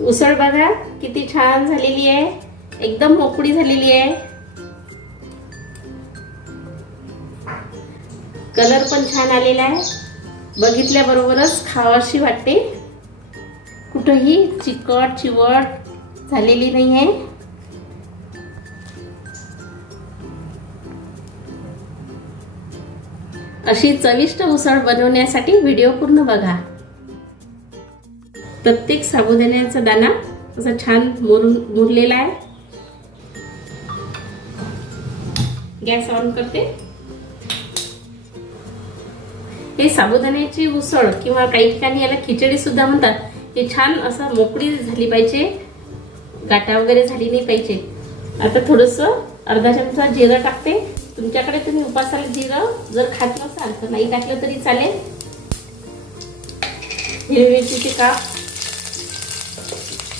उसळ बघा किती छान झालेली आहे. एकदम मोकळी झालेली आहे. कलर पण छान आलेला आहे. बघितल्याबरोबरच खावाशी वाटते. कुठंही चिकट चिवट झालेली नाही आहे अशी चविष्ट उसळ बनवण्यासाठी व्हिडिओ पूर्ण बघा. प्रत्येक साबुदाण्याचा दाणा असा छान मुरून मुरलेला आहे. गॅस ऑन करते. हे साबुदाण्याची उसळ किंवा काही ठिकाणी याला खिचडी सुद्धा म्हणतात. हे छान असं मोकळी झाली पाहिजे. गाठा वगैरे झाली नाही पाहिजे. आता थोडस अर्धा चमचा जिरं टाकते. तुमच्याकडे तुम्ही उपासाला जिरं जर खात नसाल तर नाही टाकलं तरी चालेल. हिरवी काप.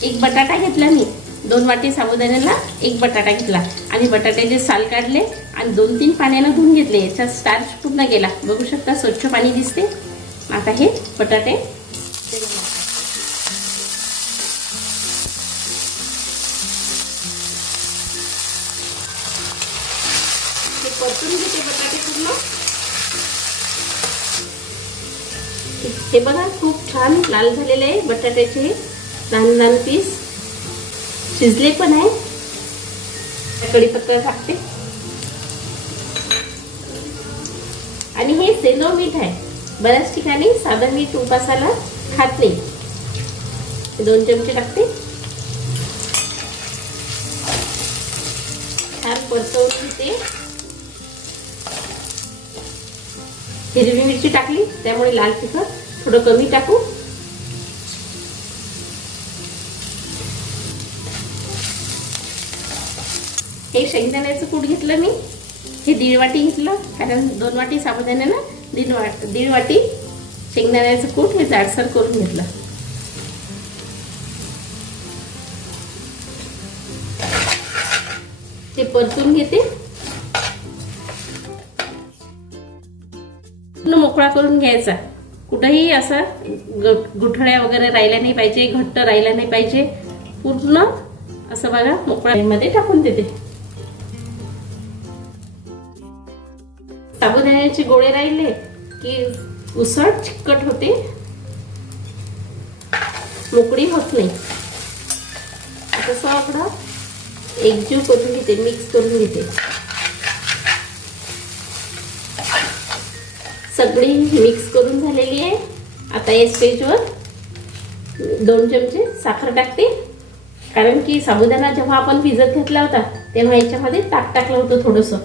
एक बटाटा घेतला मी. दोन वाटी साबुदाण्याला एक बटाटा घेतला. आणि बटाट्याचे साल काढले आणि दोन तीन पाण्यानं धुवून घेतले. याचा स्टार्च पूर्ण गेला. बघू शकता स्वच्छ पाणी दिसते. आता हे बटाटे. परतून घेते बटाटे पूर्ण. हे बघा खूप छान लाल झालेले आहे बटाट्याचे. लहान लहान पीस. शिजले पण आहे. कढीपत्ता टाकते. आणि हे सेलो मीठ आहे. बऱ्याच ठिकाणी साधं मीठ उपासाला खात नाही. दोन चमचे टाकते. छान परतवून घेते. हिरवी मिरची टाकली त्यामुळे लाल तिखट थोडं कमी टाकू. हे शेंगदाण्याचं कूट घेतलं मी. हे दीड वाटी घेतलं कारण दोन वाटी साबुदाण्यानं दीड वाट दीड वाटी शेंगदाण्याचं कूट हे जाडसर करून घेतलं. ते परतून घेते. पूर्ण मोकळा करून घ्यायचा. कुठंही असा गुठळ्या वगैरे राहिल्या नाही पाहिजे घट्ट राहिला नाही पाहिजे. पूर्ण असं बघा मोकळ्यामध्ये टाकून देते. साबुदाण्याचे गोळे राहिले की उसळ चिकट होते. मोकळी होत नाही. आता सगळं एकजीव करून घेते मिक्स करून घेते. सगळी मिक्स करून झालेली आहे. आता या स्टेजवर दोन चमचे साखर टाकते. कारण की साबुदाणा जेव्हा आपण भिजत घेतला होता तेव्हा याच्यामध्ये ताक टाकलं होतं थोडंसं.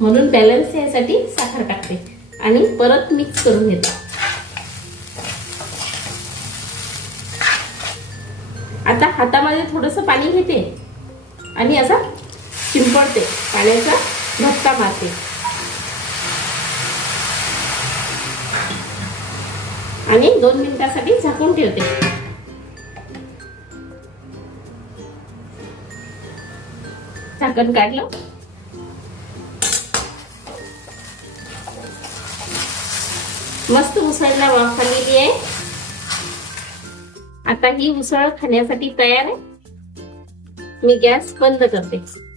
म्हणून बॅलन्स यासाठी साखर टाकते. आणि परत मिक्स करून घेते. आता हातामध्ये थोडंसं पाणी घेते. आणि असा चिंपडते. पाण्याचा धक्का मारते. आणि दोन मिनिटासाठी झाकून ठेवते. झाकण काढलं. मस्त उसळला वाफलेली आहे आता ही उसळ खाण्यासाठी तयार आहे. मी गॅस बंद करते.